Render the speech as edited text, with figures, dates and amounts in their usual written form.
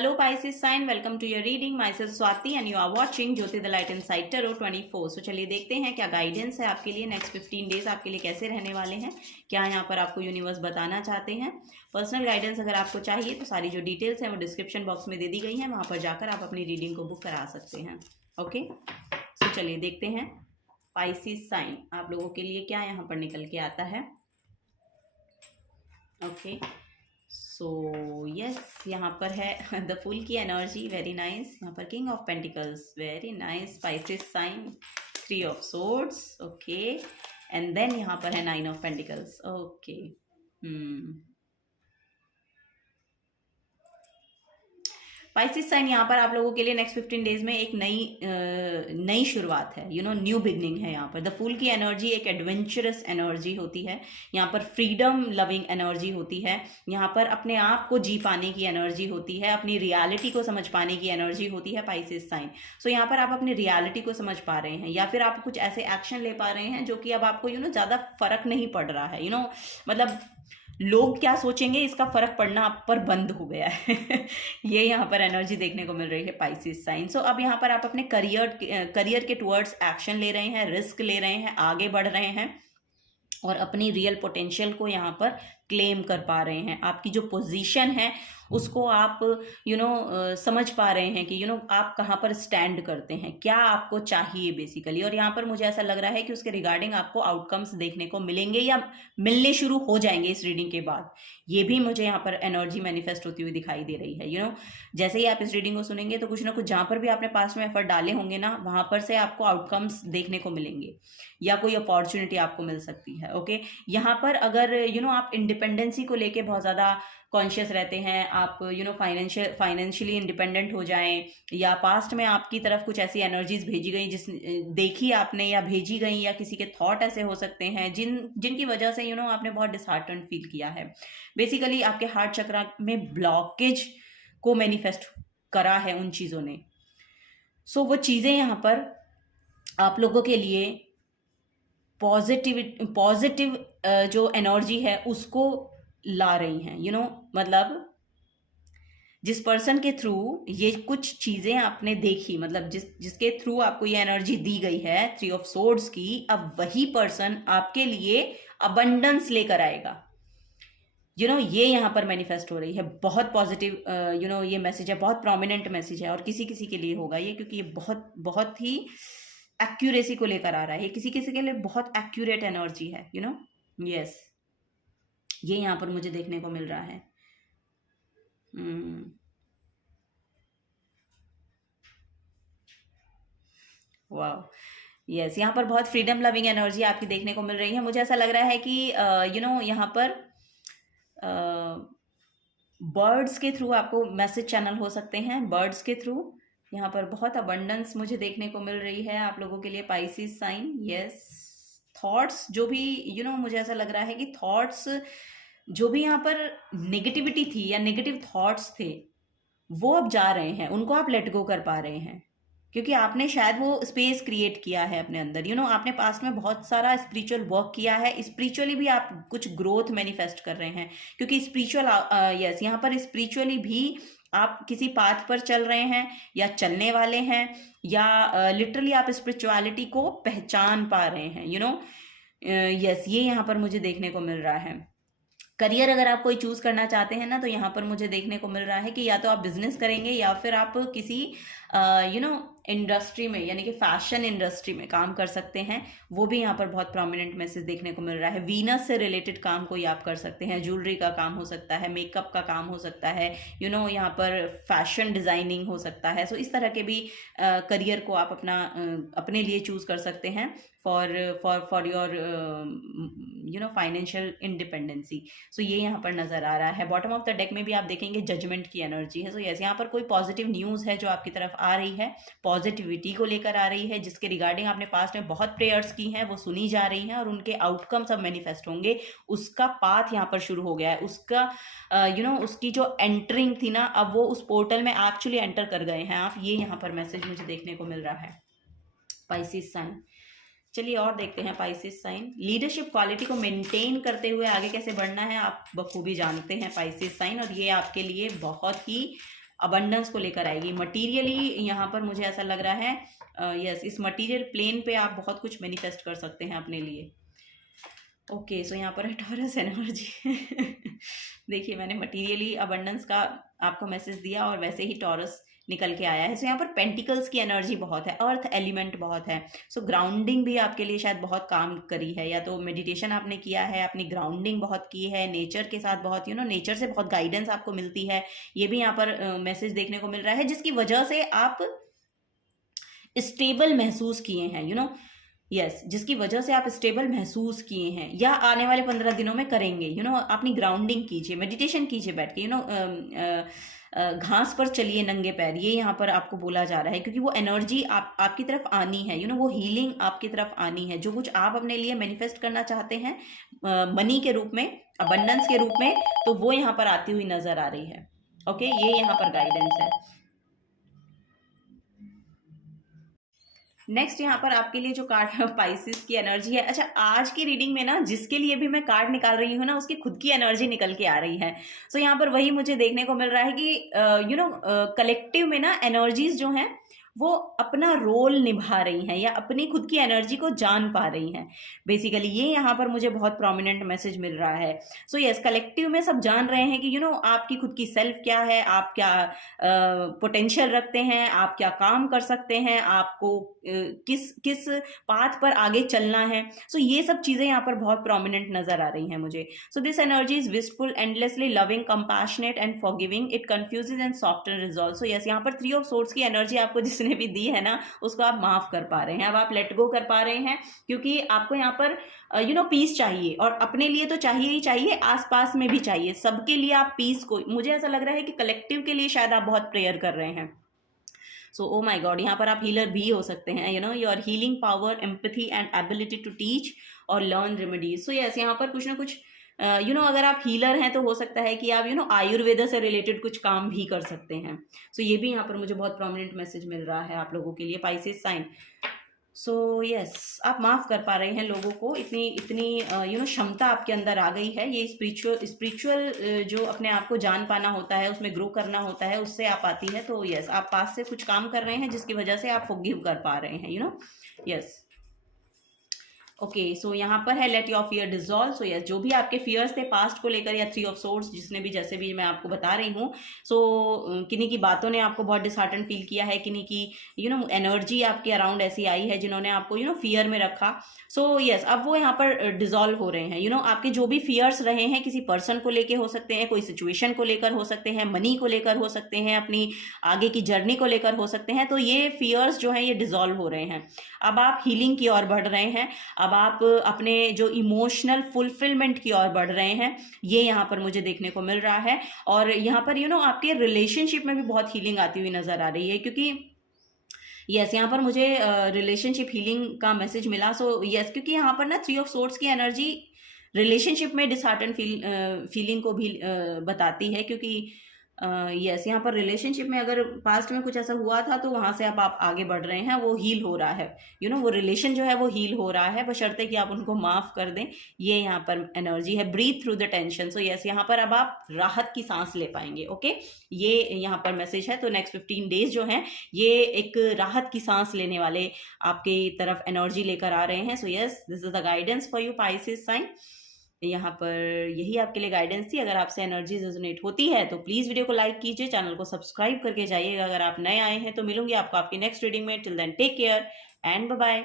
Hello Pisces sign, welcome to your reading. Myself Swati and you are watching Jyoti the Light Inside Tarot 24. So चलिए देखते हैं क्या guidance है आपके लिए नेक्स्ट 15 डेज आपके लिए कैसे रहने वाले हैं, क्या यहाँ पर आपको यूनिवर्स बताना चाहते हैं। पर्सनल गाइडेंस अगर आपको चाहिए तो सारी जो डिटेल्स हैं वो डिस्क्रिप्शन बॉक्स में दे दी गई हैं, वहाँ पर जाकर आप अपनी रीडिंग को बुक करा सकते हैं। ओके, सो चलिए देखते हैं पाइसेस साइन आप लोगों के लिए क्या यहाँ पर निकल के आता है। ओके सो यस, यहाँ पर है द फूल की एनर्जी, वेरी नाइस। यहाँ पर king of pentacles, very nice. Pisces sign, 3 of swords, okay. And then यहाँ पर है 9 of pentacles, okay. Pisces sign यहाँ पर आप लोगों के लिए नेक्स्ट 15 डेज में एक नई शुरुआत है, न्यू बिगनिंग है। यहाँ पर द फूल की एनर्जी एक एडवेंचरस एनर्जी होती है, यहाँ पर फ्रीडम लविंग एनर्जी होती है, यहाँ पर अपने आप को जी पाने की एनर्जी होती है, अपनी रियलिटी को समझ पाने की एनर्जी होती है पाइसेस साइन। सो यहाँ पर आप अपनी रियलिटी को समझ पा रहे हैं या फिर आप कुछ ऐसे एक्शन ले पा रहे हैं जो कि अब आपको ज़्यादा फर्क नहीं पड़ रहा है। मतलब लोग क्या सोचेंगे इसका फर्क पड़ना आप पर बंद हो गया है ये यहाँ पर एनर्जी देखने को मिल रही है पाइसेस साइन। सो अब यहाँ पर आप अपने करियर के टुवर्ड्स एक्शन ले रहे हैं, रिस्क ले रहे हैं, आगे बढ़ रहे हैं और अपनी रियल पोटेंशियल को यहाँ पर क्लेम कर पा रहे हैं। आपकी जो पोजीशन है उसको आप समझ पा रहे हैं कि आप कहाँ पर स्टैंड करते हैं, क्या आपको चाहिए बेसिकली। और यहाँ पर मुझे ऐसा लग रहा है कि उसके रिगार्डिंग आपको आउटकम्स देखने को मिलेंगे या मिलने शुरू हो जाएंगे इस रीडिंग के बाद। ये भी मुझे यहाँ पर एनर्जी मैनिफेस्ट होती हुई दिखाई दे रही है। जैसे ही आप इस रीडिंग को सुनेंगे तो कुछ ना कुछ जहाँ पर भी आपने पास्ट में एफर्ट डाले होंगे ना, वहाँ पर से आपको आउटकम्स देखने को मिलेंगे या कोई अपॉर्चुनिटी आपको मिल सकती है। ओके, यहाँ पर अगर आप इंडिपेंडेंसी को लेके बहुत ज़्यादा कॉन्शियस रहते हैं, आप फाइनेंशियली इंडिपेंडेंट हो जाएं, या पास्ट में आपकी तरफ कुछ ऐसी एनर्जीज भेजी गई देखी आपने या भेजी गई, या किसी के थॉट ऐसे हो सकते हैं जिनकी वजह से आपने बहुत डिसहार्टन फील किया है। बेसिकली आपके हार्ट चक्र में ब्लॉकेज को मैनिफेस्ट करा है उन चीज़ों ने। सो वो चीज़ें यहाँ पर आप लोगों के लिए पॉजिटिव जो एनर्जी है उसको ला रही हैं। मतलब जिस पर्सन के थ्रू ये कुछ चीज़ें आपने देखी, मतलब जिसके थ्रू आपको ये एनर्जी दी गई है 3 ऑफ सोर्ड्स की, अब वही पर्सन आपके लिए अबंडेंस लेकर आएगा। ये यहाँ पर मैनिफेस्ट हो रही है। बहुत पॉजिटिव ये मैसेज है, बहुत प्रोमिनेंट मैसेज है और किसी किसी के लिए होगा ये, क्योंकि ये बहुत बहुत ही एक्यूरेसी को लेकर आ रहा है। ये किसी किसी के लिए बहुत एक्यूरेट एनर्जी है। यस, ये यहाँ पर मुझे देखने को मिल रहा है। वाह, यस, यहाँ पर बहुत फ्रीडम लविंग एनर्जी आपकी देखने को मिल रही है। मुझे ऐसा लग रहा है कि यहाँ पर बर्ड्स के थ्रू आपको मैसेज चैनल हो सकते हैं। बर्ड्स के थ्रू यहाँ पर बहुत अबंडेंस मुझे देखने को मिल रही है आप लोगों के लिए पाइसेस साइन। यस, थॉट्स जो भी मुझे ऐसा लग रहा है कि थॉट्स जो भी यहाँ पर नेगेटिविटी थी या नेगेटिव थॉट्स थे वो अब जा रहे हैं, उनको आप लेट गो कर पा रहे हैं, क्योंकि आपने शायद वो स्पेस क्रिएट किया है अपने अंदर। आपने पास्ट में बहुत सारा स्पिरिचुअल वर्क किया है, स्पिरिचुअली भी आप कुछ ग्रोथ मैनिफेस्ट कर रहे हैं, क्योंकि स्पिरिचुअल यस, यहाँ पर स्पिरिचुअली भी आप किसी पाथ पर चल रहे हैं या चलने वाले हैं, या लिटरली आप स्पिरिचुअलिटी को पहचान पा रहे हैं। यस, ये यहाँ पर मुझे देखने को मिल रहा है। करियर अगर आप कोई चूज करना चाहते हैं ना, तो यहाँ पर मुझे देखने को मिल रहा है कि या तो आप बिजनेस करेंगे या फिर आप किसी इंडस्ट्री में, यानी कि फैशन इंडस्ट्री में काम कर सकते हैं। वो भी यहाँ पर बहुत प्रोमिनेंट मैसेज देखने को मिल रहा है। वीनस से रिलेटेड काम कोई आप कर सकते हैं, ज्वेलरी का काम हो सकता है, मेकअप का काम हो सकता है, यहाँ पर फैशन डिजाइनिंग हो सकता है। सो इस तरह के भी करियर को आप अपने लिए चूज कर सकते हैं फॉर योर फाइनेंशियल इंडिपेंडेंसी। सो ये यहाँ पर नजर आ रहा है। बॉटम ऑफ द डेक में भी आप देखेंगे जजमेंट की एनर्जी है। सो यस, यहाँ पर कोई पॉजिटिव न्यूज़ है जो आपकी तरफ आ रही है, पॉजिटिविटी को लेकर आ रही है, जिसके रिगार्डिंग आपने पास्ट में बहुत प्रेयर्स की हैं, वो सुनी जा रही हैं और उनके आउटकम सब मैनिफेस्ट होंगे। उसका पाथ यहाँ पर शुरू हो गया है, उसका उसकी जो एंटरिंग थी ना, अब वो उस पोर्टल में एक्चुअली एंटर कर गए हैं आप। ये यहाँ पर मैसेज मुझे देखने को मिल रहा है पाइसेस साइन। चलिए और देखते हैं पाइसेस साइन। लीडरशिप क्वालिटी को मेंटेन करते हुए आगे कैसे बढ़ना है आप बखूबी जानते हैं पाइसेस साइन, और ये आपके लिए बहुत ही अबंडेंस को लेकर आएगी। मटीरियली यहाँ पर मुझे ऐसा लग रहा है यस, इस मटीरियल प्लेन पे आप बहुत कुछ मैनिफेस्ट कर सकते हैं अपने लिए। ओके सो यहाँ पर है टॉरस एनर्जी। देखिए मैंने मटीरियली अबंडेंस का आपको मैसेज दिया और वैसे ही टॉरस निकल के आया है। सो यहाँ पर पेंटिकल्स की एनर्जी बहुत है, अर्थ एलिमेंट बहुत है। सो ग्राउंडिंग भी आपके लिए शायद बहुत काम करी है, या तो मेडिटेशन आपने किया है, अपनी ग्राउंडिंग बहुत की है, नेचर के साथ बहुत नेचर से बहुत गाइडेंस आपको मिलती है। ये भी यहाँ पर मैसेज देखने को मिल रहा है, जिसकी वजह से आप स्टेबल महसूस किए हैं यस, जिसकी वजह से आप स्टेबल महसूस किए हैं या आने वाले 15 दिनों में करेंगे। अपनी ग्राउंडिंग कीजिए, मेडिटेशन कीजिए बैठ के घास पर चलिए नंगे पैर, ये यहाँ पर आपको बोला जा रहा है, क्योंकि वो एनर्जी आपकी तरफ आनी है। वो हीलिंग आपकी तरफ आनी है। जो कुछ आप अपने लिए मैनिफेस्ट करना चाहते हैं मनी के रूप में, अबंडेंस के रूप में, तो वो यहाँ पर आती हुई नजर आ रही है। ओके, ये यहाँ पर गाइडेंस है। नेक्स्ट यहाँ पर आपके लिए जो कार्ड है पाइसेस की एनर्जी है। अच्छा, आज की रीडिंग में ना जिसके लिए भी मैं कार्ड निकाल रही हूँ ना, उसकी खुद की एनर्जी निकल के आ रही है। सो यहाँ पर वही मुझे देखने को मिल रहा है कि कलेक्टिव में ना एनर्जीज जो हैं वो अपना रोल निभा रही हैं या अपनी खुद की एनर्जी को जान पा रही हैं। बेसिकली ये यहाँ पर मुझे बहुत प्रोमिनेंट मैसेज मिल रहा है। सो यस, कलेक्टिव में सब जान रहे हैं कि आपकी खुद की सेल्फ क्या है, आप क्या पोटेंशियल रखते हैं, आप क्या काम कर सकते हैं, आपको किस पाथ पर आगे चलना है। सो ये सब चीजें यहाँ पर बहुत प्रोमिनेंट नजर आ रही हैं मुझे। So this energy is wistful, endlessly loving, compassionate and forgiving. It confuses and soften resolve. So yes, यहाँ पर 3 ऑफ सोर्ड्स की एनर्जी आपको जिसने भी दी है ना, उसको आप माफ कर पा रहे हैं, अब आप लेट गो कर पा रहे हैं, क्योंकि आपको यहाँ पर पीस चाहिए, और अपने लिए तो चाहिए ही चाहिए, आसपास में भी चाहिए, सबके लिए आप पीस को, मुझे ऐसा लग रहा है कि कलेक्टिव के लिए शायद आप बहुत प्रेयर कर रहे हैं। सो ओ माई गॉड, यहाँ पर आप हीलर भी हो सकते हैं। Your healing power, empathy and ability to teach और लर्न रेमेडीज। सो यस, यहाँ पर कुछ ना कुछ अगर आप हीलर हैं तो हो सकता है कि आप आयुर्वेदा से रिलेटेड कुछ काम भी कर सकते हैं। सो ये भी यहाँ पर मुझे बहुत प्रोमिनेंट मैसेज मिल रहा है आप लोगों के लिए, पाइसेस साइन। सो यस, आप माफ कर पा रहे हैं लोगों को, इतनी क्षमता आपके अंदर आ गई है। ये स्पिरिचुअल जो अपने आप को जान पाना होता है, उसमें ग्रो करना होता है, उससे आप आती है। तो यस, आप पास से कुछ काम कर रहे हैं जिसकी वजह से आप फॉरगिव कर पा रहे हैं। यस। ओके, सो यहाँ पर है let your fear dissolve. So yes, जो भी आपके फियर्स थे पास्ट को लेकर, या 3 ऑफ सोर्ड्स, जिसने भी, जैसे भी मैं आपको बता रही हूँ, सो किन्हीं की बातों ने आपको बहुत डिसहार्टन फील किया है, किन्हीं की एनर्जी आपके अराउंड ऐसी आई है जिन्होंने आपको फियर में रखा। सो यस, अब वो यहाँ पर डिजॉल्व हो रहे हैं। आपके जो भी फियर्स रहे हैं, किसी पर्सन को लेकर हो सकते हैं, कोई सिचुएशन को लेकर हो सकते हैं, मनी को लेकर हो सकते हैं, अपनी आगे की जर्नी को लेकर हो सकते हैं, तो ये फियर्स जो है ये डिजॉल्व हो रहे हैं। अब आप हीलिंग की ओर बढ़ रहे हैं, अब आप अपने जो इमोशनल फुलफिलमेंट की ओर बढ़ रहे हैं, ये यहाँ पर मुझे देखने को मिल रहा है। और यहाँ पर आपके रिलेशनशिप में भी बहुत हीलिंग आती हुई नजर आ रही है, क्योंकि यस, यहाँ पर मुझे रिलेशनशिप हीलिंग का मैसेज मिला। सो यस, क्योंकि यहाँ पर ना 3 ऑफ सोर्ड्स की एनर्जी रिलेशनशिप में डिसहार्टन फीलिंग को भी बताती है, क्योंकि यस, यहाँ पर रिलेशनशिप में अगर पास्ट में कुछ ऐसा हुआ था तो वहाँ से अब आप आगे बढ़ रहे हैं, वो हील हो रहा है। वो रिलेशन जो है वो हील हो रहा है, बशर्ते कि आप उनको माफ कर दें। ये यहाँ पर एनर्जी है, breathe through the tension. So yes, यहाँ पर अब आप राहत की सांस ले पाएंगे। ओके, ये यहाँ पर मैसेज है। तो नेक्स्ट 15 डेज जो हैं ये एक राहत की सांस लेने वाले आपके तरफ एनर्जी लेकर आ रहे हैं। So yes, this is the guidance for you Pisces sign. यहाँ पर यही आपके लिए गाइडेंस थी। अगर आपसे एनर्जी रेजोनेट होती है तो प्लीज़ वीडियो को लाइक कीजिए, चैनल को सब्सक्राइब करके जाइएगा अगर आप नए आए हैं। तो मिलूंगी आपको आपकी नेक्स्ट रीडिंग में। Till then take care and bye bye.